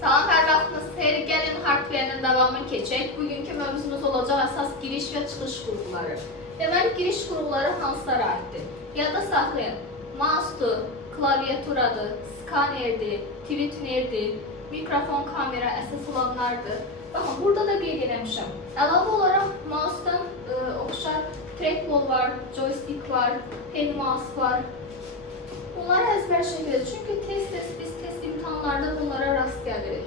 Salam, hər vaxtınız xeyir. Gəlin hardware'nin davamını keçək. Bugünkü mövzumuz olacaq əsas giriş və çıxış qurğuları. Deməli, giriş qurğuları hansılara aiddir? Yadda saxlayın. Mouse'dur, klaviaturadır, skanerdir, tweeterdir, mikrofon, kamera əsas olanlardır. Baxın, burada da qeyd eləmişəm. Əlavə olaraq mouse'dan oxşar trackball var, joystick var, pen mouse var. Bunları əzbər şəkildə, çünki tez-tez biz test imtahanlarda bunlara rast gəlirik.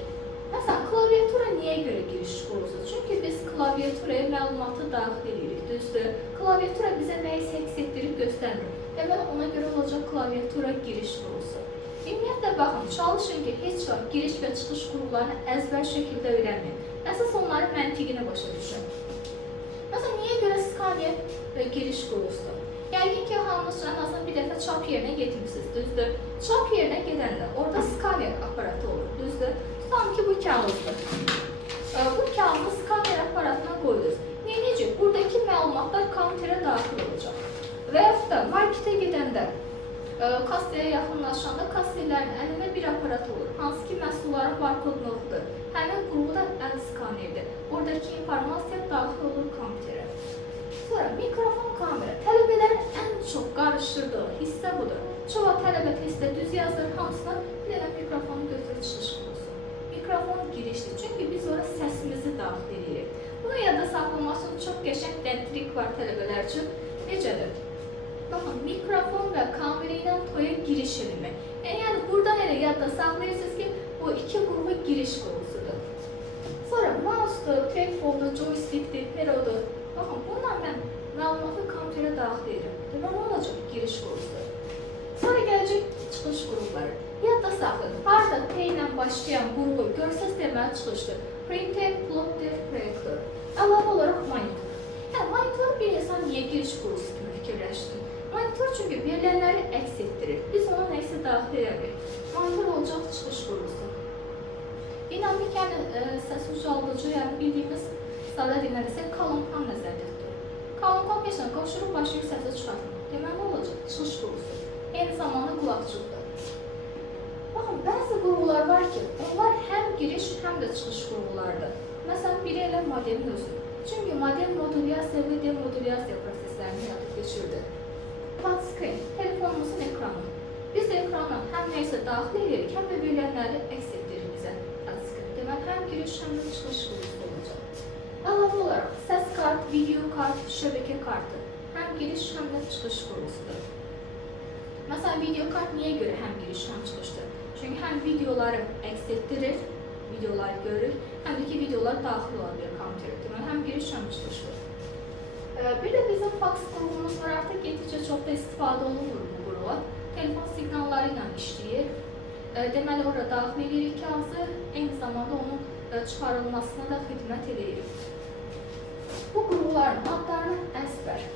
Məsələn, klaviatura niyə görə giriş qurğusudur? Çünki biz klaviaturaya məlumatı daxil edirik, düzdür? Klaviatura bizə nəyisə əks etdirib göstərmir. Deməli, ona görə olacaq klaviatura giriş qurğusu. Ümumiyyətlə, baxın, çalışın ki, heç vaxt giriş və çıxış qurğularını əzbər şəkildə öyrənməyin. Əsas onların məntiqini başa düşün. Məsələn, niyə görə skaner giriş qurğusudur? Yəqin ki, hamınız ən azından bir dəfə çap yerinə getmişsiniz, düzdür? Çap yerinə gedəndə orada skaner aparatı olur, düzdür? Tutalım ki, bu kağızdır. Bu kağızı skaner aparatına qoyulur. Necə? Buradakı məlumatlar kompüterə daxil olacaq. Və yaxud da marketə gedəndə, kassaya yaxınlaşanda kassirlərin əlində bir aparat olur. Hansı ki, məhsulların barkodunu oxudur. Həmin qurğu da əl skanerdir. Oradakı informasiya daxil olur kompüterə. Sonra mikrofon, kamera. Tələbələrin ən çox qarışdırdığı hissə budur. Çoğu tələbə testdə düz yazır, hamısına bir dənə mikrofonu götürüb çıxış qurğusu. Mikrofon girişdir, çünki biz ora səsimizi daxil edirik. Bunu yadda saxlamaq üçün çox qəşəng trik var tələbələr üçün. Necədir? Baxın, mikrofon və kamera ilə toya giriş eləmək. Yəni, buradan elə yadda saxlayırsınız ki, bu iki qurğu giriş qurğusudur. Sonra mouse'dur, trackball'dur, joystick'dir, perodur. Baxın, bununla mən məlumatı kompüterə daxil edirəm. Deməli, nə olacaq? Giriş qurğusudur. Sonra gələcək çıxış qurğuları. Yadda saxlayın. Harada P ilə başlayan qurğu görsəz deməli çıxışdır. Printer, plotter, proyektor. Əlavə olaraq monitor. Yəni, monitoru bir insan niyə giriş qurğusu kimi fikirləşsin? Monitor çünki verilənləri əks etdirir. Biz ona nəyisə daxil edirik. Monitor olacaq çıxış qurğusu. Dinamik, yəni səs ucaldıcı, yəni bildiyimiz sada dinlədirsə, kolonkan nəzərdə tutur. Kolonkan peşlə qoşulub başlayır səsi çıxartmaq. Deməli, olacaq? Çıxış qurğusu. Eyni zamanda qulaqçıqdır. Baxın, bəzi qurğular var ki, onlar həm giriş, həm də çıxış qurğulardır. Məsələn, biri elə modemin özü. Çünki model modulyasiya və demodulyasiya proseslərini həyata keçirdir. Touchscreen, telefonumuzun ekranı. Biz ekrana həm nəysə daxil edirik, həm də verilənləri əks etdirir bizə touchscreen. Deməli, həm giriş, həm də çıxış qurğusu olacaq. Əlavə olaraq, səs kart, video kart, şəbəkə kartı həm giriş, həm də çıxış qurğusudur. Məsələn, video kart niyə görə həm giriş, həm çıxışdır? Çünki həm videoları əks etdirir, videoları görür, həm də ki, videolar daxil ola bilir kompüterə. Deməli, həm giriş, həm çıxışdır. Bir də bizim faks qurğumuz var, artıq getdikcə çox da istifadə olunur bu qurğu. Telefon siqnalları ilə işləyir. Deməli, orada daxil edirik kağızı, eyni zamanda onun çıxarılmasına da xidmət edirik. Bu qurğuların adlarını əzbər.